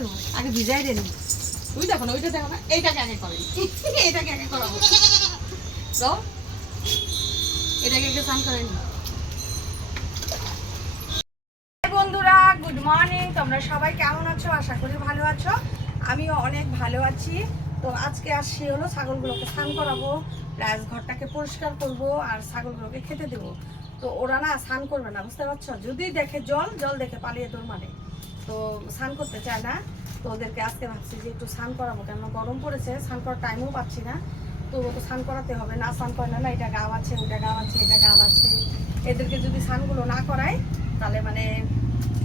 দেবো। আগে ভিজাই দেন তুই দেখো না, ওইটা দেখো না, এইটাকে আগে করে। এইটাকে আগে করাবো তো এটাকে আগে স্নান করে নি বন্ধুরা গুড মর্নিং তোমরা সবাই কেমন আছো? আশা করি ভালো আছো। আমিও অনেক ভালো আছি। তো আজকে আসছি হলো ছাগলগুলোকে স্নান করাবো প্লাস ঘরটাকে পরিষ্কার করব আর ছাগলগুলোকে খেতে দেবো। তো ওরা না স্নান করবে না, বুঝতে পারছ? যদি দেখে জল জল দেখে পালিয়ে দৌড় মারে। তো স্নান করতে চায় না, তো ওদেরকে আজকে ভাবছি যে একটু স্নান করাবো। কেন গরম পড়েছে, স্নান করার টাইমও পাচ্ছি না। তো ওকে স্নান করাতে হবে, না স্নান করে না এটা গাও আছে, ওটা গাও আছে, এটা গাও আছে। এদেরকে যদি স্নানগুলো না করায়, তাহলে মানে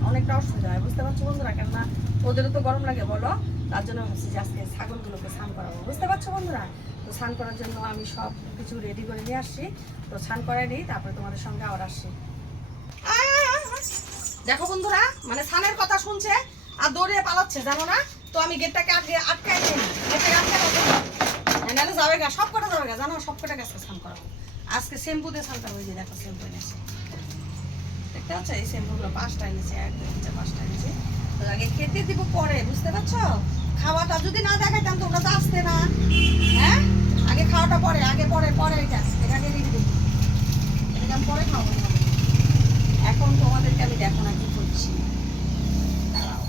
অনেকটা অসুবিধা হয়, বুঝতে পারছ বন্ধুরা? কেননা ওদেরও তো গরম লাগে, বলো। তার জন্য ভাবছি যে আজকে ছাগলগুলোকে স্নান করাবো, বুঝতে পারছ বন্ধুরা? তো স্নান করার জন্য আমি সব কিছু রেডি করে নিয়ে আসছি। তো স্নান করাই নিই, তারপরে তোমাদের সঙ্গে আবার আসছি। দেখো বন্ধুরা মানে সানের কথা শুনছে আর দৌড়ে পালাচ্ছে, জানো না? তো আমি গেটটাকে আটকে আটকাই দিই গেটটাকে আটকে দেবো নাহলে যাবে গা সব কটা যাবে গা জানো? সব কটা গাছকে স্নান করাবো আজকে শ্যাম্পু দিয়ে স্নান করব এই যে দেখো শ্যাম্পু এনেছে। দেখতে পাচ্ছ? এই শ্যাম্পুগুলো পাঁচটা এনেছে, এক, দুই পাঁচটা এনেছে। তো আগে খেতে দিব পরে, বুঝতে পারছ? খাওয়াটা যদি না দেখাইতাম, তোমরা তো আসতে না। হ্যাঁ? আগে খাওয়াটা পরে, আগে পরে পরে এটা এটা আগে রেখে এটা পরে খাওয়াবো। এখন তোমাদেরকে আমি দেখো না কি করছি। দেখো।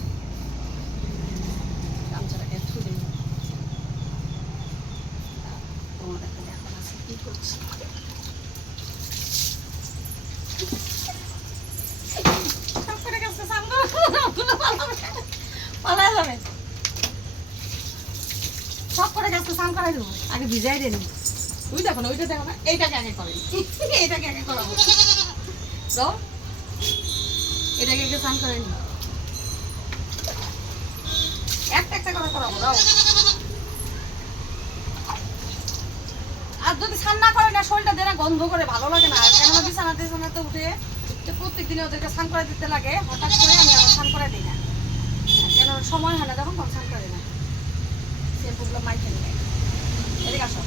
না যাবে। সব করে গেছে স্নান করাই দেবো। আগে ভিজাই দেন তুই দেখো না, ওইটা দেখো না, এইটাকে আগে করে। এইটাকে আগে করাবো। এটাকে আগে স্নান করে নি একটা একটা করে করাবো আর যদি স্নান না করে না, শরীরটা দেনা গন্ধ করে, ভালো লাগে না। কেননা বিছানা টিছানাতে উঠে তো প্রত্যেক দিনে ওদেরকে স্নান করে দিতে লাগে, হঠাৎ করে আমি আবার স্নান করে দিই না। কেন সময় হয় না তখন স্নান করে না। শ্যাম্পুগুলো মাইকে নিয়ে এদিকে আসো।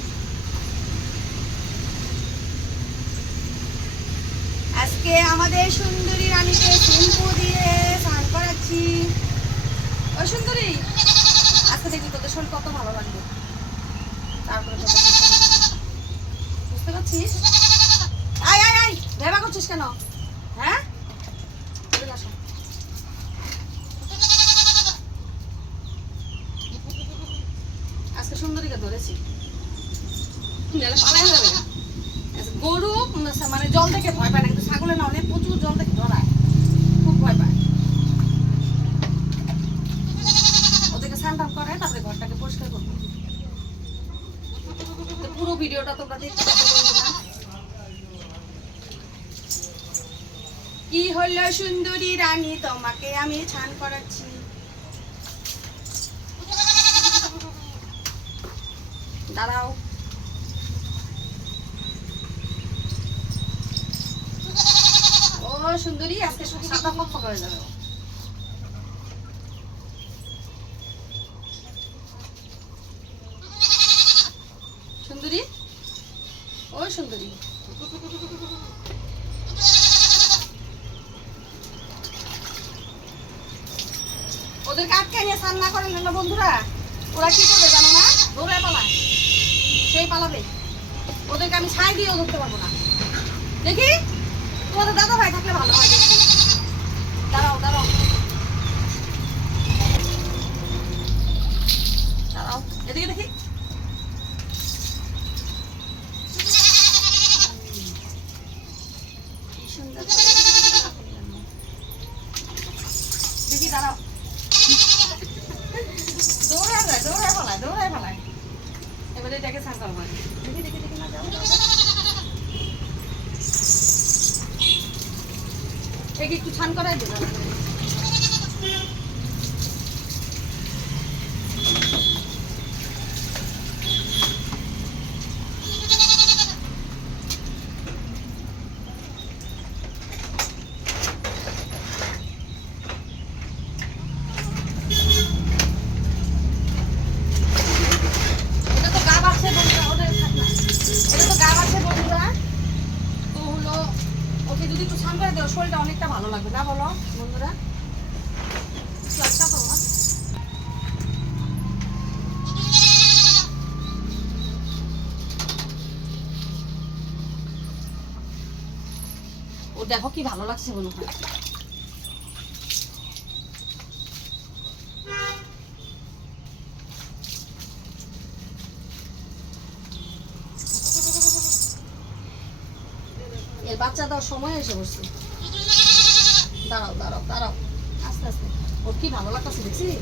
আজকে আমাদের সুন্দরী রানীকে শ্যাম্পু দিয়ে স্নান করাচ্ছি। ও সুন্দরী, আজকে দেখবি তোদের শরীর কত ভালো লাগবে। তারপরে বুঝতে পারছিস? আয় আয় আয়, ভেবা করছিস কেন? হ্যাঁ? আজকে সুন্দরীকে ধরেছি। পালাই যাবে। গরু মানে জল থেকে ভয় পায় না, কিন্তু ছাগলের না, অনেক প্রচুর জল থেকে ধরায়। খুব ভয় পায়। ওদেরকে স্নান করে তারপরে ঘরটাকে পরিষ্কার করব পুরো ভিডিওটা তোমরা দেখতে। কি হলো সুন্দরী রানী, তোমাকে আমি ছান করাচ্ছি। দাঁড়াও ও সুন্দরী, আজকে সব সাদা পক্ষ করে যাবে। নিয়ে স্নান না করেন বন্ধুরা, ওরা কি করবে না? দৌড়ে পালায়। সেই পালাবে। ওদেরকে আমি ছাই দিয়েও ধরতে পারব না। দেখি? তোমাদের দাদা ভাই থাকলে ভালো হয়। দাঁড়াও দাঁড়াও। দাঁড়াও এদিকে দেখি কি সুন্দর দেখি দাঁড়াও দৌড়ায় যায় দৌড়ায় পালায় দৌড়ায় পালায় এবারে এটাকে স্নান করব দেখি দেখি দেখি না যাও যাও, যাও। একে একটু ছান করাই দেবে যদি একটু করে শরীরটা অনেকটা ভালো লাগবে। না বলো, বন্ধুরা? ও দেখো কি ভালো লাগছে মনে হয়। এর বাচ্চা দেওয়ার সময় এসে বসছে। দাঁড়াও দাঁড়াও দাঁড়াও। আস্তে আস্তে। ওর কি ভালো লাগতেছে দেখছিস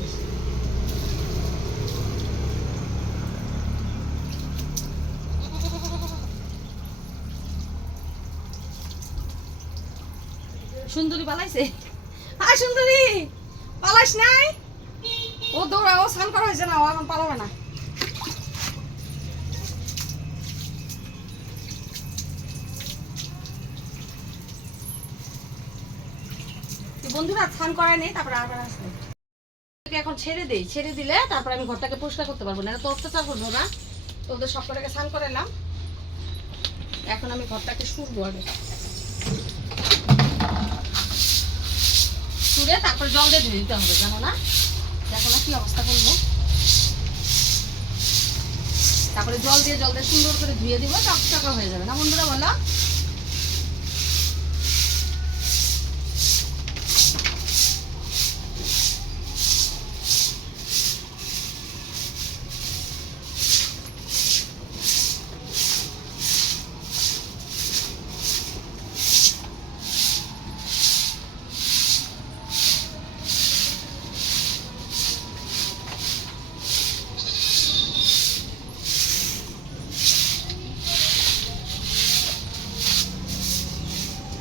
সুন্দরী পালাইছে? হ্যাঁ সুন্দরী পালাইস নাই? ও দৌড়া, ও স্নান করা হয়েছে না, ও এখন পালাবে না। বন্ধুরা স্নান করায় নেই, তারপরে আবার আসবে। এখন ছেড়ে দেই, ছেড়ে দিলে তারপর আমি ঘরটাকে পরিষ্কার করতে পারব না তো অত্যাচার করব না। তো ওদের সব কটাকে স্নান করালাম এখন আমি ঘরটাকে শুরবো আগে। শুরে তারপরে জল দিয়ে ধুয়ে দিতে হবে, জানো না? দেখো না কি অবস্থা করব তারপরে জল দিয়ে জল দিয়ে সুন্দর করে ধুয়ে দিব, চকচকা হয়ে যাবে। না বন্ধুরা বলো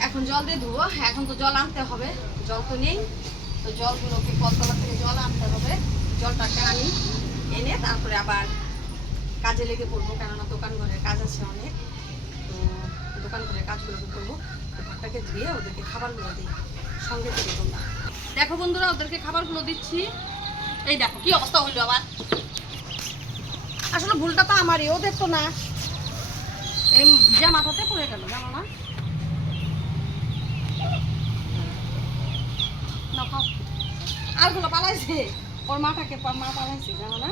এখন জল দিয়ে ধুবো। এখন তো জল আনতে হবে। জল তো নেই। তো জলগুলোকে কলতলা থেকে জল আনতে হবে। জলটাকে আনি এনে তারপরে আবার কাজে লেগে পড়ব, কেননা দোকান ঘরের কাজ আছে অনেক। তো দোকান ঘরের কাজগুলোকে করব। ঘরটাকে ধুয়ে ওদেরকে খাবারগুলো দিই। সঙ্গে থেকে তোমরা। দেখো বন্ধুরা, ওদেরকে খাবারগুলো দিচ্ছি। এই দেখো, কি অবস্থা হইল আবার। আসলে ভুলটা তো আমারই, ওদের তো না। এই যা মাথাতে পড়ে গেল, জানো না? আরগুলো পালাইছে। ওর মাটাকে মা পালাইছে, জানো না?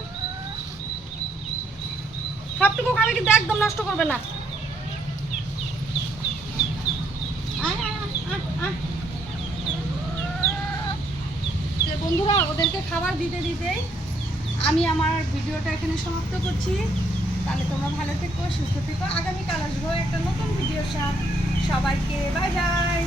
সবটুকু খাবে কিন্তু একদম নষ্ট করবে না। বন্ধুরা, ওদেরকে খাবার দিতে দিতেই আমি আমার ভিডিওটা এখানে সমাপ্ত করছি। তাহলে তোমরা ভালো থেকো, সুস্থ থেকো। আগামীকাল আসব একটা নতুন ভিডিওর সাথে। সবাইকে বাই বাই।